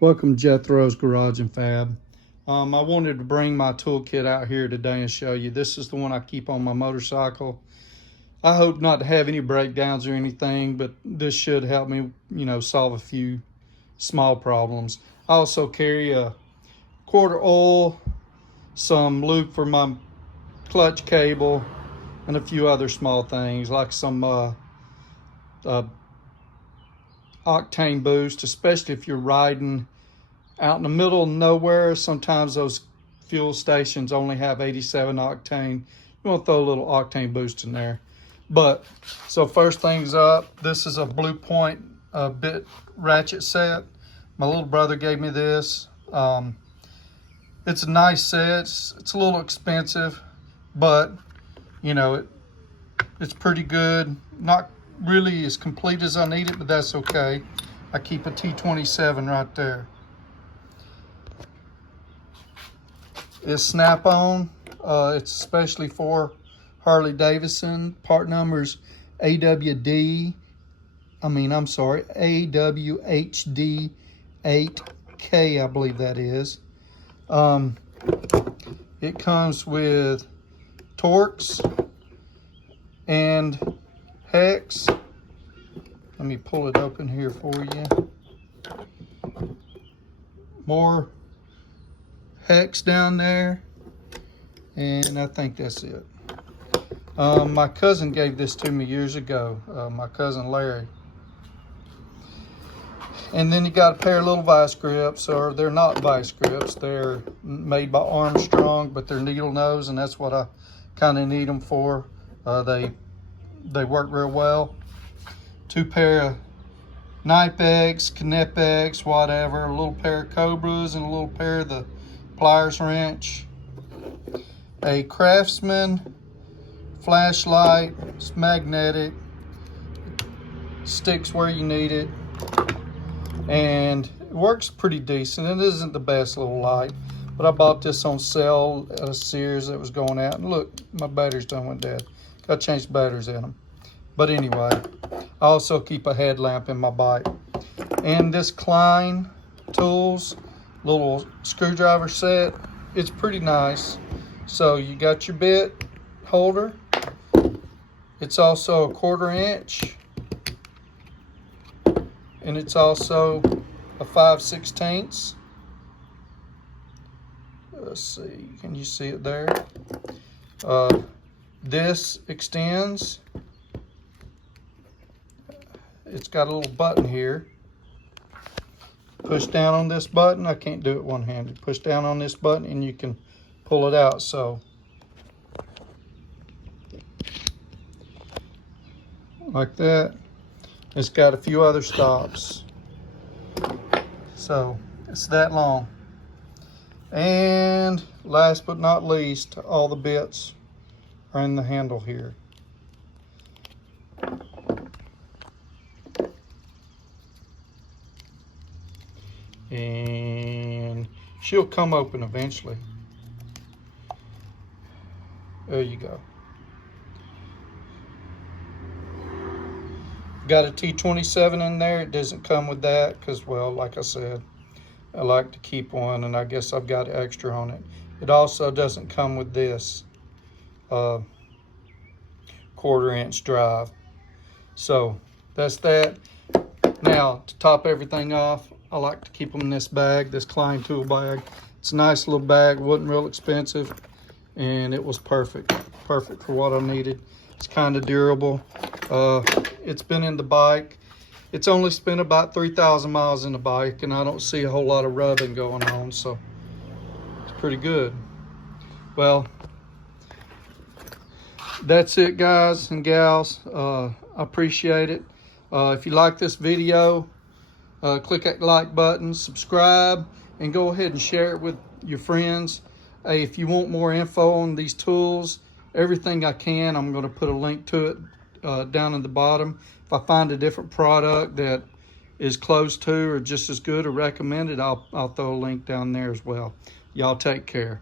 Welcome Jethro's Garage and Fab. I wanted to bring my toolkit out here today and show you. This is the one I keep on my motorcycle. I hope not to have any breakdowns or anything, but this should help me, solve a few small problems. I also carry a quart of oil, some lube for my clutch cable, and a few other small things like some octane boost, especially if you're riding out in the middle of nowhere. Sometimes those fuel stations only have 87 octane. You want to throw a little octane boost in there. But so first things up, this is a Blue Point bit ratchet set. My little brother gave me this. It's a nice set. It's a little expensive, but it's pretty good. Not really as complete as I need it, but that's okay. I keep a T27 right there. It's snap-on. It's especially for Harley Davidson. Part number's AWHD 8K, I believe that is. It comes with Torx and hex. Let me pull it open here for you. More hex down there, and I think that's it. My cousin gave this to me years ago, my cousin Larry. And then you got a pair of little vice grips, or they're not vice grips, they're made by Armstrong, but they're needle nose, and that's what I kind of need them for. They work real well. Two pair of Knipex, Knipex, whatever, a little pair of Cobras, and a little pair of the Pliers wrench. A Craftsman flashlight. It's magnetic, sticks where you need it, and it works pretty decent. It isn't the best little light, but I bought this on sale at a Sears that was going out, and look, my batteries done went dead. Got to change the batteries in them. But anyway, I also keep a headlamp in my bike. And this Klein Tools little screwdriver set, it's pretty nice. So you got your bit holder. It's also a 1/4 inch. And it's also a 5/16. Let's see, can you see it there? This extends. It's got a little button here. Push down on this button. I can't do it one-handed. Push down on this button and you can pull it out. So like that. It's got a few other stops. So it's that long. And last but not least, all the bits are in the handle here. And she'll come open eventually. There you go. Got a T27 in there. It doesn't come with that because, well, like I said, I like to keep one, and I guess I've got extra on it. It also doesn't come with this 1/4 inch drive. So that's that. Now, to top everything off, I like to keep them in this bag, this Klein tool bag. It's a nice little bag, wasn't real expensive, and it was perfect for what I needed. It's kind of durable. It's been in the bike. It's only spent about 3,000 miles in the bike, and I don't see a whole lot of rubbing going on, so it's pretty good. Well, that's it, guys and gals. I appreciate it. If you like this video, click that like button, subscribe, and go ahead and share it with your friends. Hey, if you want more info on these tools, everything I can, I'm going to put a link to it down in the bottom. If I find a different product that is close to or just as good or recommended, I'll throw a link down there as well. Y'all take care.